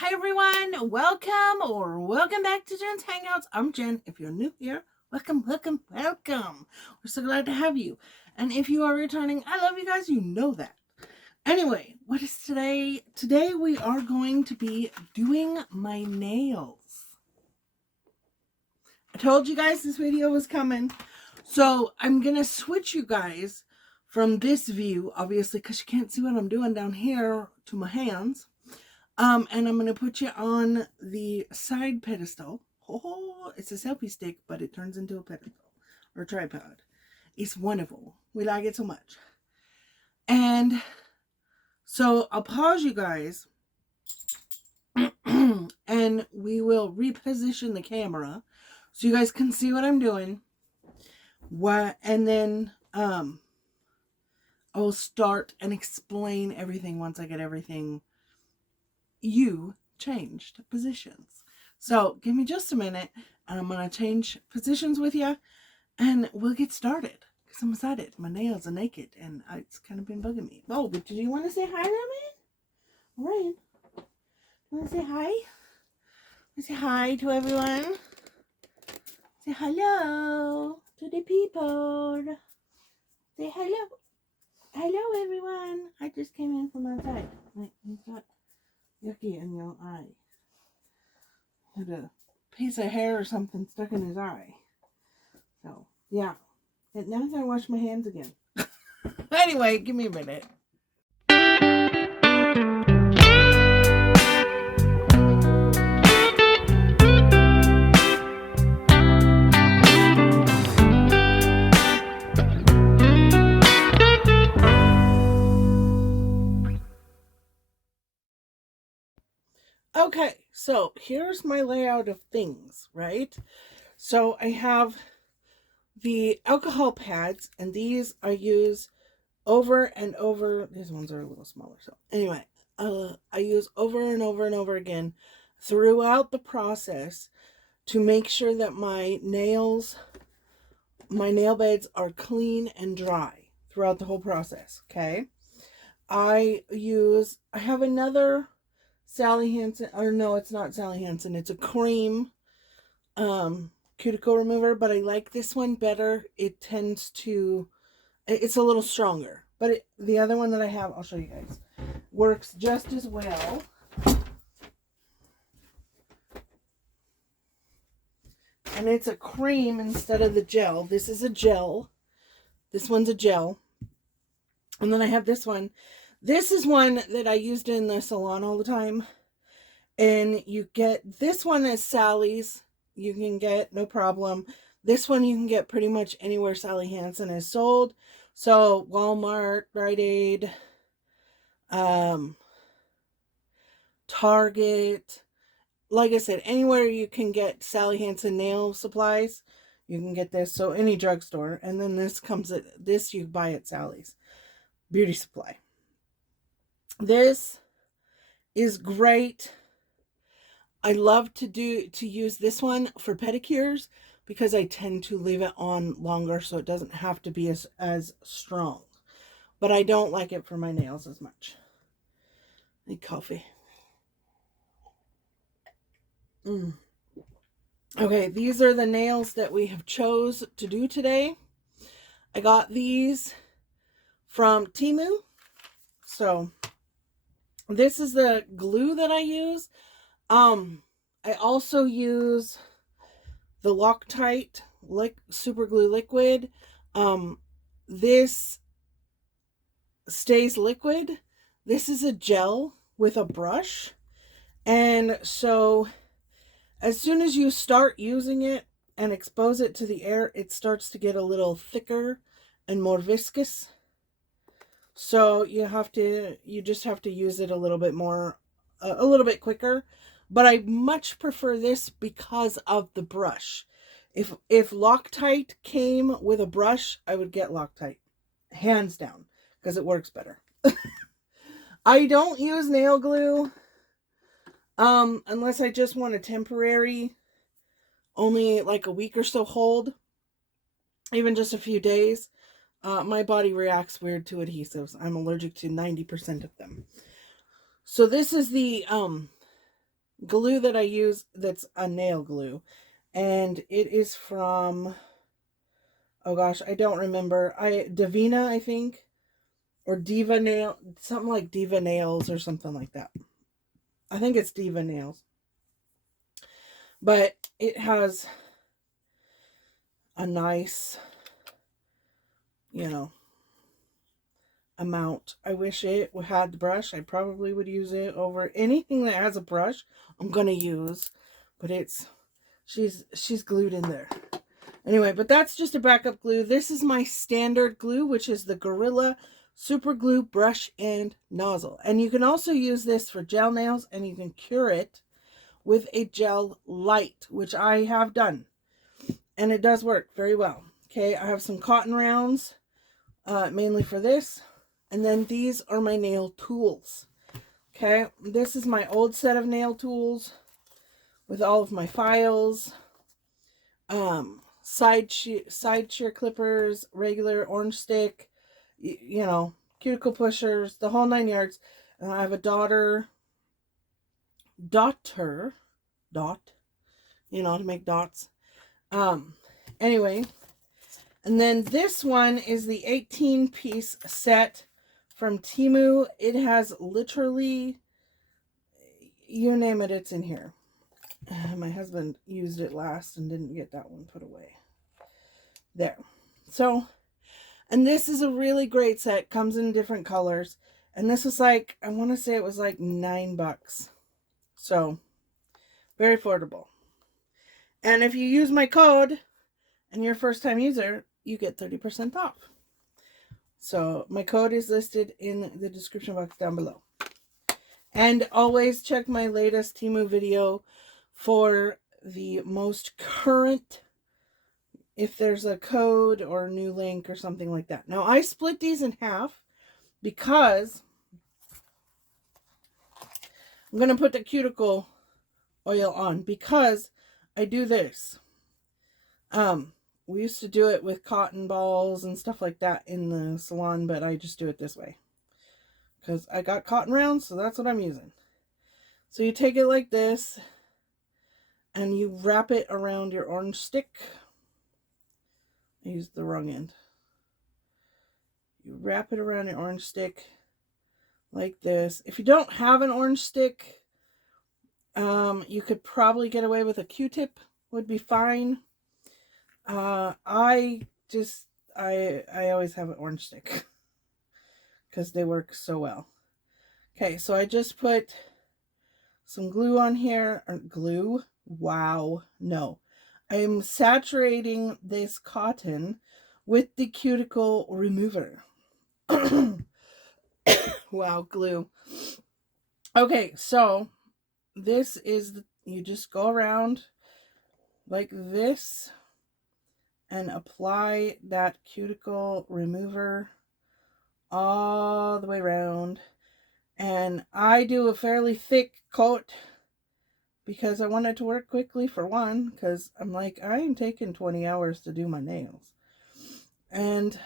Hi everyone, welcome back to Jen's Hangouts. I'm Jen. If you're new here, welcome. We're so glad to have you. And if you are returning, I love you guys, you know that. Anyway, what is today? Today we are going to be doing my nails. I told you guys this video was coming. So I'm going to switch you guys from this view, obviously, because you can't see what I'm doing down here, to my hands. And I'm going to put you on the side pedestal. Oh, it's a selfie stick, but it turns into a pedestal or a tripod. It's wonderful. We like it so much. And so I'll pause you guys and we will reposition the camera so you guys can see what I'm doing. And then I'll start and explain everything once I get everything changed positions. So give me just a minute and I'm going to change positions with you and we'll get started because I'm excited. My nails are naked and it's kind of been bugging me. Oh, but did you want to say hi, Ryan? Ryan, you want to say hi? Say hi to everyone. Say hello to the people. Say hello. Hello, everyone. I just came in from outside. You got yucky in your eye. Had a piece of hair or something stuck in his eye. So, yeah. And now I gotta wash my hands again. Anyway, give me a minute. Okay, so here's my layout of things, right? So I have the alcohol pads, and these I use over and over. These ones are a little smaller, so anyway, I use over and over and over again throughout the process to make sure that my nail beds are clean and dry throughout the whole process. Okay, I have another Sally Hansen, or no, it's not Sally Hansen, it's a cream cuticle remover, but I like this one better. It's a little stronger, but the other one that I have, I'll show you guys, works just as well. And it's a cream instead of the gel. This is a gel. This one's a gel. And then I have this one. This is one that I used in the salon all the time. And you get this one at Sally's. You can get, no problem. This one you can get pretty much anywhere Sally Hansen is sold. So Walmart, Rite Aid, Target. Like I said, anywhere you can get Sally Hansen nail supplies, you can get this. So any drugstore. And then this you buy at Sally's beauty supply. This is great. I love to use this one for pedicures because I tend to leave it on longer so it doesn't have to be as strong. But I don't like it for my nails as much. I need coffee. Okay, these are the nails that we have chose to do today. I got these from Temu. So this is the glue that I use. I also use the Loctite super glue liquid. This stays liquid. This is a gel with a brush. And so as soon as you start using it and expose it to the air, it starts to get a little thicker and more viscous. So you just have to use it a little bit more, a little bit quicker. But I much prefer this because of the brush. If Loctite came with a brush, I would get Loctite. Hands down. Because it works better. I don't use nail glue. Unless I just want a temporary, only like a week or so hold. Even just a few days. My body reacts weird to adhesives. I'm allergic to 90% of them. So this is the glue that I use that's a nail glue. And it is from, oh gosh, I don't remember. Divina, I think. Or Diva Nail, something like Diva Nails or something like that. I think it's Diva Nails. But it has a nice, you know, amount. I wish it had the brush. I probably would use it over anything that has a brush. I'm gonna use, but she's glued in there. Anyway, but that's just a backup glue. This is my standard glue, which is the Gorilla Super Glue Brush and Nozzle. And you can also use this for gel nails, and you can cure it with a gel light, which I have done. And it does work very well. Okay, I have some cotton rounds, mainly for this. And then these are my nail tools. Okay, this is my old set of nail tools with all of my files. Side shear clippers, regular orange stick, you know, cuticle pushers, the whole 9 yards. And I have a daughter, you know, to make dots. Anyway, and then this one is the 18-piece set from Temu. It has literally, you name it, it's in here. My husband used it last and didn't get that one put away. There. So, and this is a really great set. Comes in different colors. And this was like, I want to say it was like $9. So, very affordable. And if you use my code and you're a first-time user, you get 30% off. So, my code is listed in the description box down below. And always check my latest Temu video for the most current, if there's a code or new link or something like that. Now, I split these in half because I'm going to put the cuticle oil on, because I do this. We used to do it with cotton balls and stuff like that in the salon, but I just do it this way because I got cotton rounds, so that's what I'm using. So you take it like this and you wrap it around your orange stick. I used the wrong end. You wrap it around your orange stick like this. If you don't have an orange stick, you could probably get away with a Q-tip, would be fine. I always have an orange stick because they work so well. Okay, so I just put some glue on here. Or glue? Wow, no. I'm saturating this cotton with the cuticle remover. Wow, glue. Okay, so this is, you just go around like this and apply that cuticle remover all the way around. And I do a fairly thick coat because I want it to work quickly, for one, because I'm like, I am taking 20 hours to do my nails. And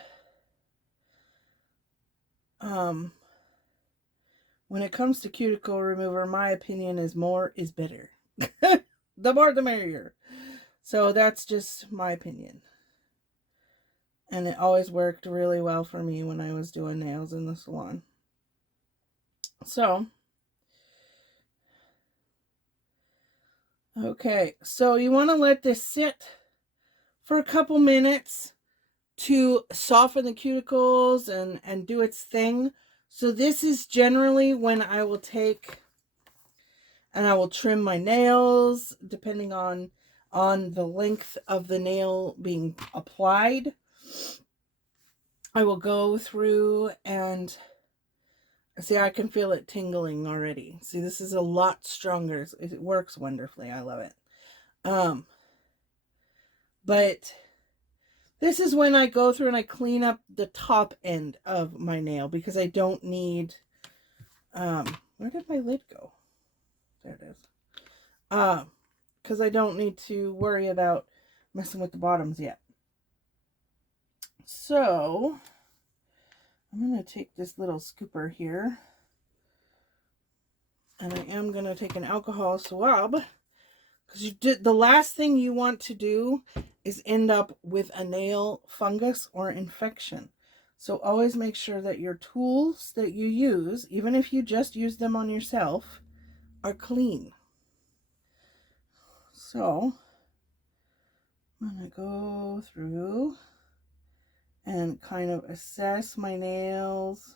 when it comes to cuticle remover, my opinion is more is better. The more the merrier. So that's just my opinion. And it always worked really well for me when I was doing nails in the salon. So, okay, so you want to let this sit for a couple minutes to soften the cuticles and do its thing. So this is generally when I will take and I will trim my nails, depending on the length of the nail being applied. I will go through and see, I can feel it tingling already. See, this is a lot stronger. It works wonderfully. I love it. But this is when I go through and I clean up the top end of my nail, because I don't need, where did my lid go? There it is. Because I don't need to worry about messing with the bottoms yet. So, I'm going to take this little scooper here. And I am going to take an alcohol swab, because the last thing you want to do is end up with a nail fungus or infection. So always make sure that your tools that you use, even if you just use them on yourself, are clean. So I'm going to go through and kind of assess my nails,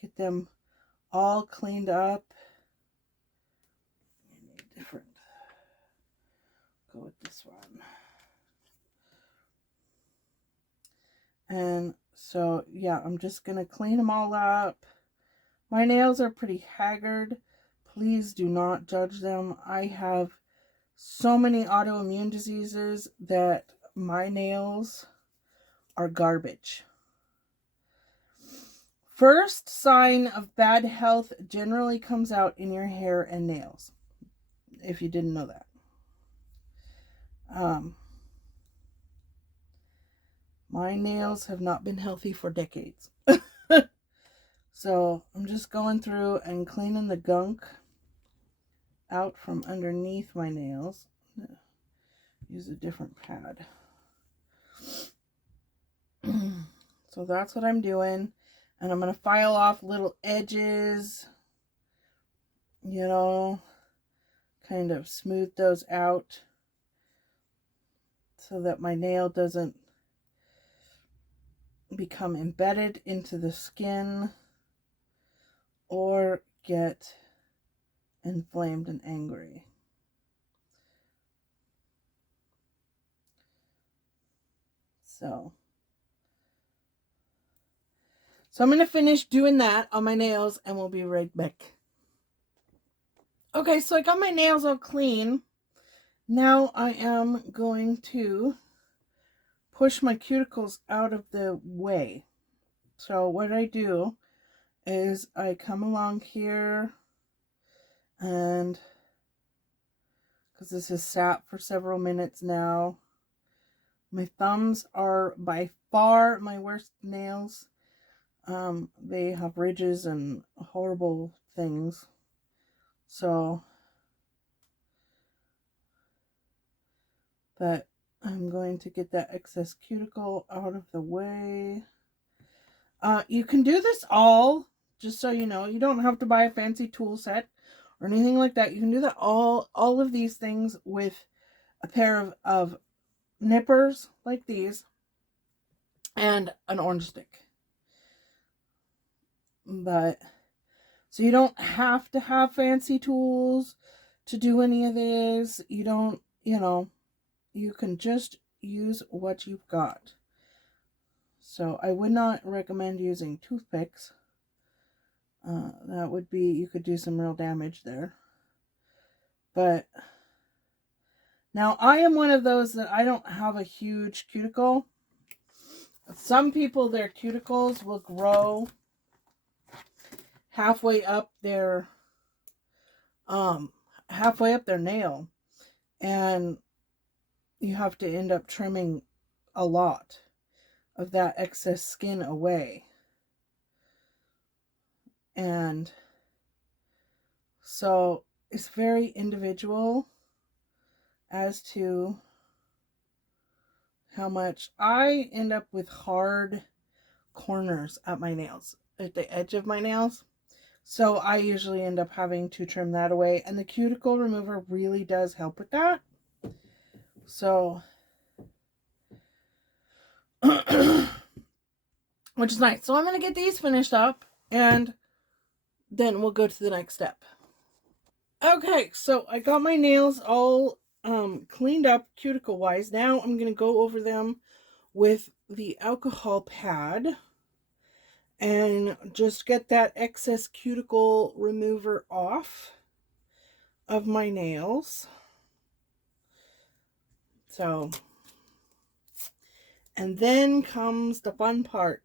get them all cleaned up. Different. Go with this one. And so, yeah, I'm just going to clean them all up. My nails are pretty haggard. Please do not judge them. I have so many autoimmune diseases that my nails are garbage. First sign of bad health generally comes out in your hair and nails, if you didn't know that. My nails have not been healthy for decades. So I'm just going through and cleaning the gunk out from underneath my nails. Use a different pad. So that's what I'm doing. And I'm going to file off little edges, you know, kind of smooth those out so that my nail doesn't become embedded into the skin or get inflamed and angry. So I'm going to finish doing that on my nails and we'll be right back. Okay, so I got my nails all clean. Now I am going to push my cuticles out of the way. So what I do is I come along here, and because this has sat for several minutes now, my thumbs are by far my worst nails. They have ridges and horrible things. So, but I'm going to get that excess cuticle out of the way. You can do this all, just so you know. You don't have to buy a fancy tool set or anything like that. You can do that all of these things with a pair of nippers like these and an orange stick. But so you don't have to have fancy tools to do any of this. You don't, you know, you can just use what you've got. So I would not recommend using toothpicks. That would be, you could do some real damage there. But now I am one of those that I don't have a huge cuticle. Some people, their cuticles will grow halfway up their nail, and you have to end up trimming a lot of that excess skin away. And so it's very individual as to how much. I end up with hard corners at my nails, at the edge of my nails. So I usually end up having to trim that away. And the cuticle remover really does help with that. So, which is nice. So I'm going to get these finished up, and then we'll go to the next step. Okay, so I got my nails all cleaned up cuticle wise. Now I'm going to go over them with the alcohol pad and just get that excess cuticle remover off of my nails. So, and then comes the fun part,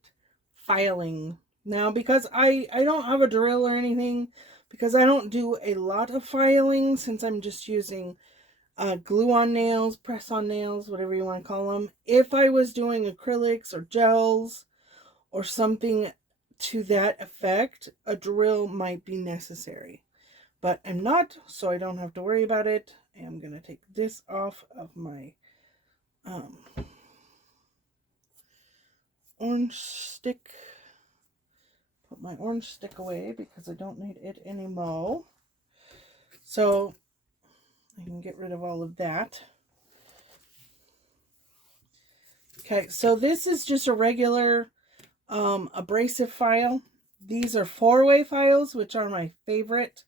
filing. Now, because I don't have a drill or anything, because I don't do a lot of filing, since I'm just using glue-on nails, press-on nails, whatever you want to call them. If I was doing acrylics or gels or something to that effect, a drill might be necessary. But I'm not, so I don't have to worry about it. I'm going to take this off of my orange stick. Put my orange stick away because I don't need it anymore. So I can get rid of all of that. Okay, so this is just a regular abrasive file. These are 4-way files, which are my favorite.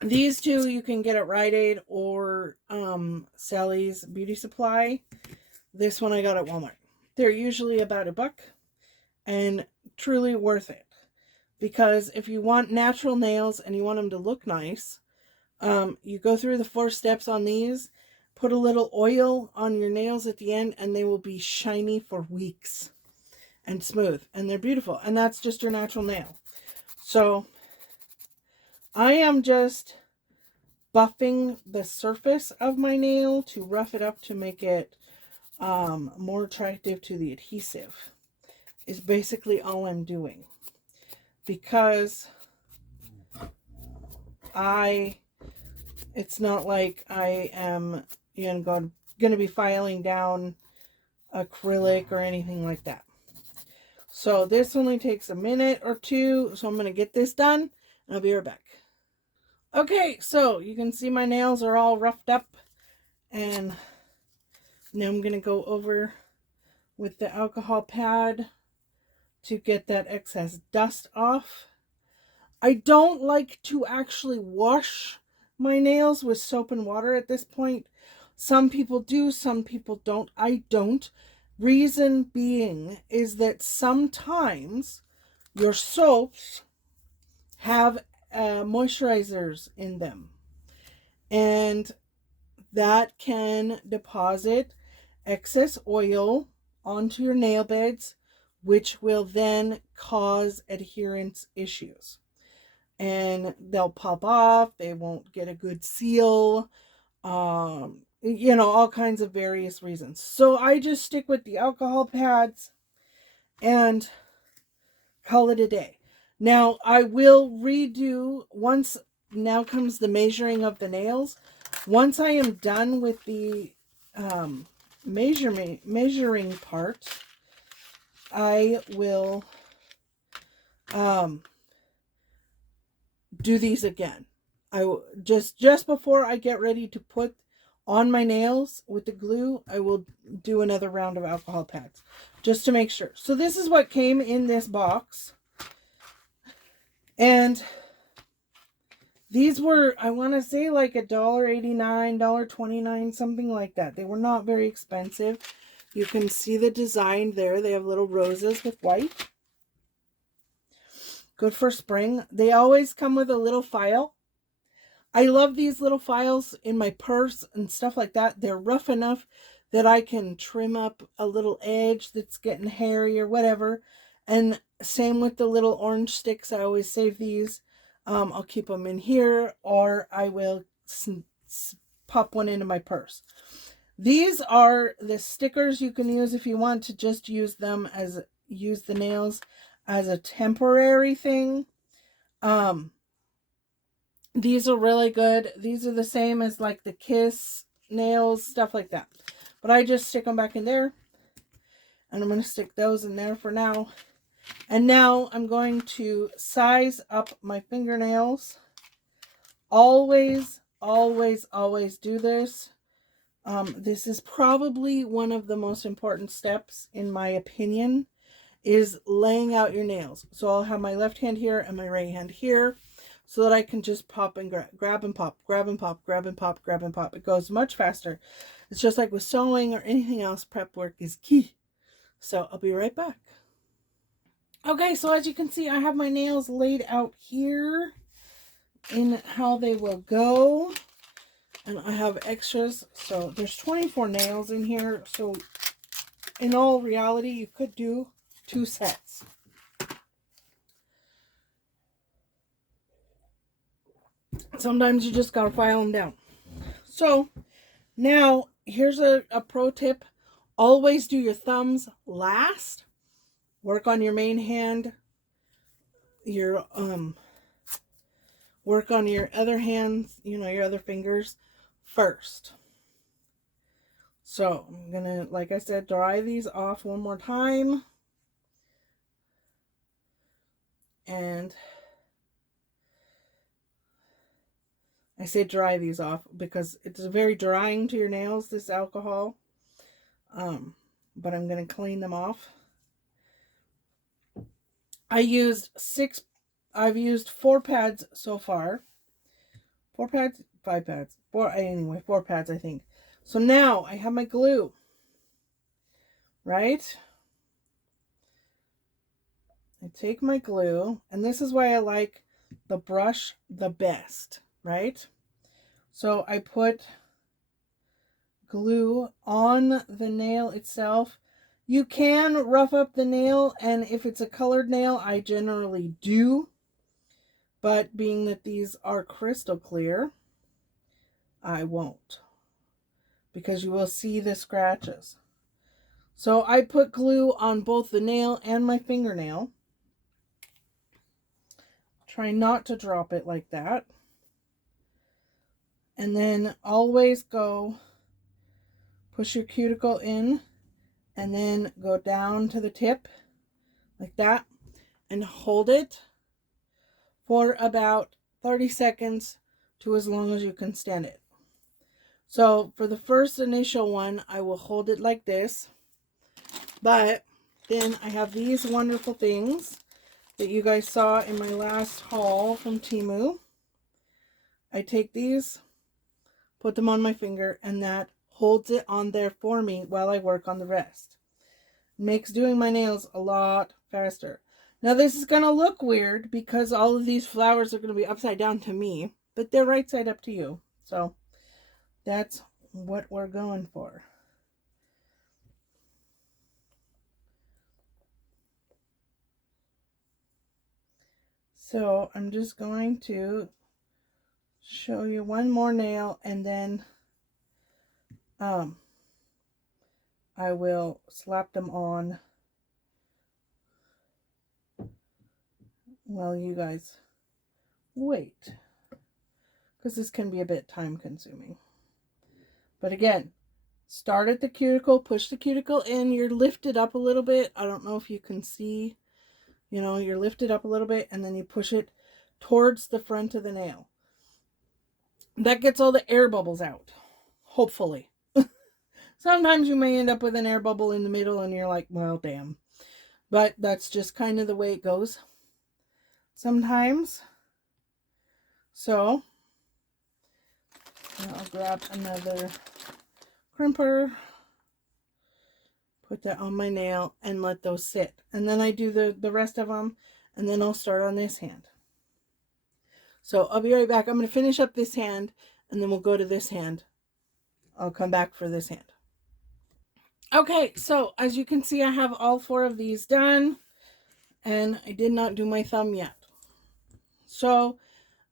These two you can get at Rite Aid or Sally's Beauty Supply. This one I got at Walmart. They're usually about $1 and truly worth it. Because if you want natural nails and you want them to look nice, you go through the 4 steps on these, put a little oil on your nails at the end, and they will be shiny for weeks and smooth. And they're beautiful. And that's just your natural nail. So I am just buffing the surface of my nail to rough it up to make it more attractive to the adhesive. Is basically all I'm doing. Because it's not like I am going to be filing down acrylic or anything like that. So this only takes a minute or 2, so I'm going to get this done, and I'll be right back. Okay, so you can see my nails are all roughed up, and now I'm going to go over with the alcohol pad to get that excess dust off. I don't like to actually wash my nails with soap and water at this point. Some people do, some people don't. I don't. Reason being is that sometimes your soaps have moisturizers in them, and that can deposit excess oil onto your nail beds, which will then cause adherence issues. And they'll pop off, they won't get a good seal, all kinds of various reasons. So I just stick with the alcohol pads and call it a day. Now I will redo once. Now comes the measuring of the nails. Once I am done with the measuring part, I will do these again. I will just before I get ready to put on my nails with the glue, I will do another round of alcohol pads just to make sure. So this is what came in this box. And these were, I want to say, like $1.89, $1.29, something like that. They were not very expensive. You can see the design there. They have little roses with white. Good for spring. They always come with a little file. I love these little files in my purse and stuff like that. They're rough enough that I can trim up a little edge that's getting hairy or whatever. And same with the little orange sticks. I always save these. I'll keep them in here, or I will pop one into my purse. These are the stickers you can use if you want to just use them as, use the nails as a temporary thing. These are really good. These are the same as like the Kiss nails, stuff like that. But I just stick them back in there. And I'm going to stick those in there for now. And now I'm going to size up my fingernails. Always, always, always do this. This is probably one of the most important steps, in my opinion, is laying out your nails. So I'll have my left hand here and my right hand here, so that I can just pop and grab and pop, grab and pop, grab and pop, grab and pop. It goes much faster. It's just like with sewing or anything else, prep work is key. So I'll be right back. Okay, so as you can see, I have my nails laid out here in how they will go. And I have extras. So there's 24 nails in here. So in all reality, you could do 2 sets. Sometimes you just gotta file them down. So now here's a pro tip. Always do your thumbs last work on your main hand, your work on your other hands, you know, your other fingers first. So I'm gonna, like I said, dry these off one more time. And I say dry these off because it's very drying to your nails, this alcohol. But I'm gonna clean them off. I've used 4 pads so far. 4 pads? 5 pads. 4, anyway, 4 pads, I think. So now I have my glue, right? I take my glue, and this is why I like the brush the best, right? So I put glue on the nail itself. You can rough up the nail, and if it's a colored nail, I generally do. But being that these are crystal clear, I won't, because you will see the scratches. So I put glue on both the nail and my fingernail. Try not to drop it like that. And then always go push your cuticle in and then go down to the tip like that and hold it for about 30 seconds to as long as you can stand it. So for the first initial one, I will hold it like this. But then I have these wonderful things that you guys saw in my last haul from Temu. I take these, put them on my finger, and that holds it on there for me while I work on the rest. Makes doing my nails a lot faster. Now this is going to look weird because all of these flowers are going to be upside down to me, but they're right side up to you. So that's what we're going for. So I'm just going to show you one more nail, and then I will slap them on while you guys wait, because this can be a bit time consuming. But again, start at the cuticle, push the cuticle in, you're lifted up a little bit. I don't know if you can see, you know, you're lifted up a little bit, and then you push it towards the front of the nail. That gets all the air bubbles out, hopefully. Sometimes you may end up with an air bubble in the middle and you're like, well, damn. But that's just kind of the way it goes sometimes. So I'll grab another crimper, put that on my nail, and let those sit. And then I do the rest of them, and then I'll start on this hand. So I'll be right back. I'm going to finish up this hand, and then we'll go to this hand. I'll come back for this hand. Okay, so as you can see, I have all 4 of these done, and I did not do my thumb yet. So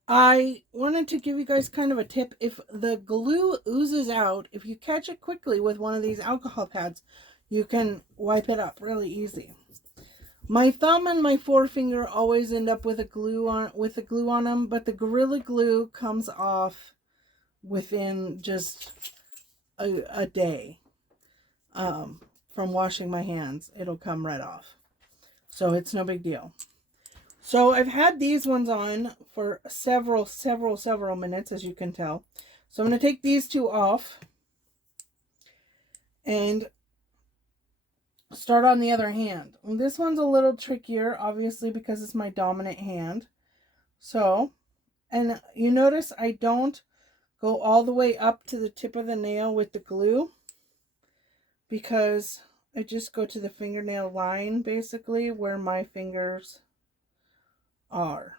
I wanted to give you guys kind of a tip. If the glue oozes out, if you catch it quickly with one of these alcohol pads, you can wipe it up really easy. My thumb and my forefinger always end up with the glue on them, but the Gorilla Glue comes off within just a day. From washing my hands, it'll come right off. So it's no big deal. So I've had these ones on for several minutes, as you can tell. So I'm going to take these 2 off and start on the other hand. And this one's a little trickier, obviously, because it's my dominant hand. So, and you notice I don't go all the way up to the tip of the nail with the glue, because I just go to the fingernail line, basically, where my fingers are.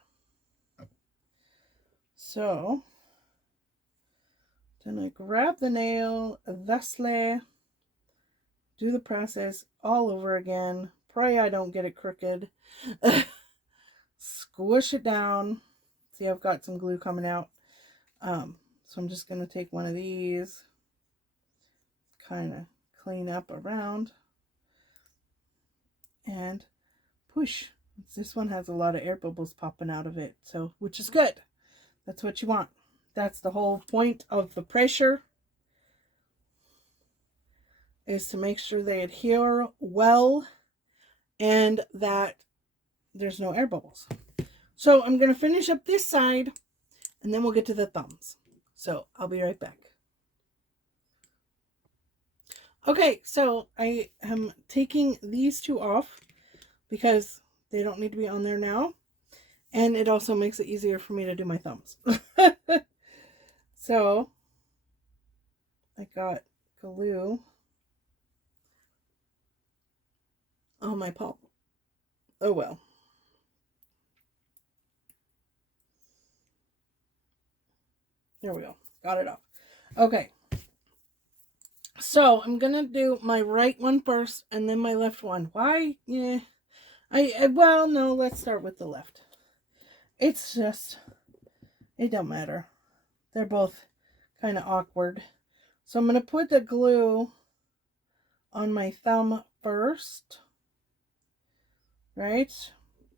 So then I grab the nail, thusly, do the process all over again. Pray I don't get it crooked. Squish it down. See, I've got some glue coming out. So I'm just going to take one of these, kind of clean up around, and push. This one has a lot of air bubbles popping out of it, so which is good. That's what you want. That's the whole point of the pressure, is to make sure they adhere well and that there's no air bubbles. So I'm going to finish up this side and then we'll get to the thumbs. So I'll be right back. Okay, so I am taking these two off because they don't need to be on there now. And it also makes it easier for me to do my thumbs. So I got glue on my palm. Oh well. There we go. Got it off. Okay. So I'm going to do my right one first and then my left one. Why? Yeah. Well, no, let's start with the left. It's just, it don't matter. They're both kind of awkward. So I'm going to put the glue on my thumb first. Right?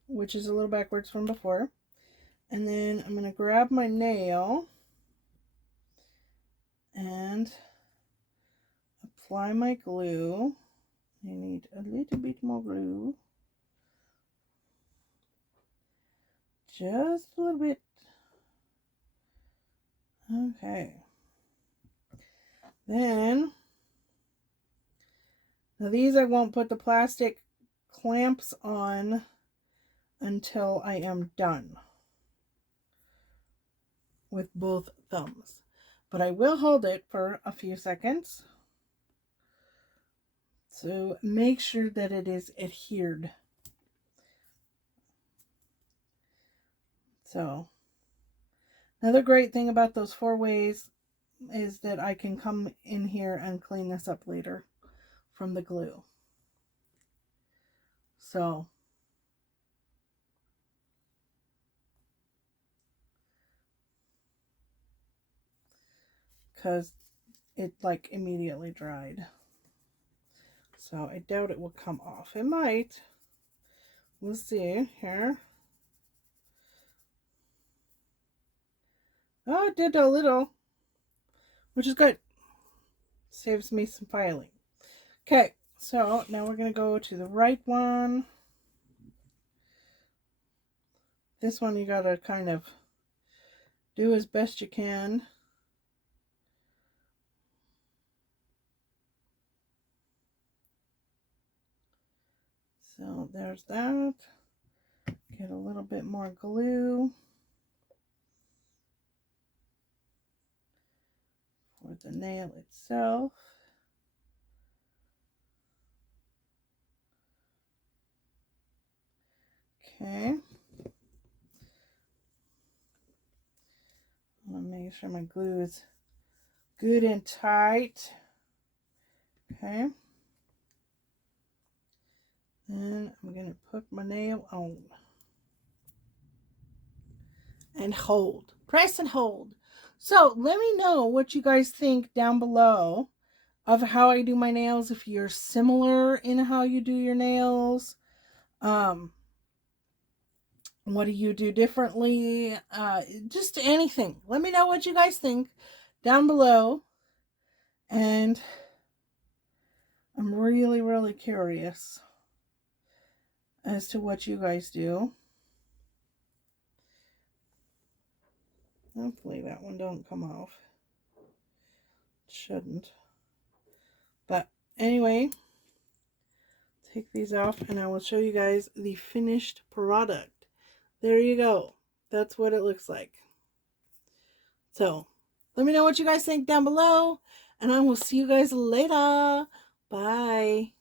Which is a little backwards from before. And then I'm going to grab my nail and apply my glue. I need a little bit more glue. Just a little bit. Okay. Then, now these I won't put the plastic clamps on until I am done with both thumbs. But I will hold it for a few seconds to make sure that it is adhered. So, another great thing about those 4 ways is that I can come in here and clean this up later from the glue. So, because it like immediately dried. So I doubt it will come off. It might. We'll see here. Oh, it did a little, which is good. Saves me some filing. Okay, so now we're going to go to the right one. This one you got to kind of do as best you can. So there's that. Get a little bit more glue for the nail itself. Okay. I'm going to make sure my glue is good and tight. Okay. Then I'm going to put my nail on. And hold. Press and hold. So let me know what you guys think down below of how I do my nails. If you're similar in how you do your nails. What do you do differently? Just anything. Let me know what you guys think down below. And I'm really, really curious as to what you guys do. Hopefully that one don't come off. It shouldn't. But anyway, take these off and I will show you guys the finished product. There you go. That's what it looks like. So, let me know what you guys think down below. And I will see you guys later. Bye.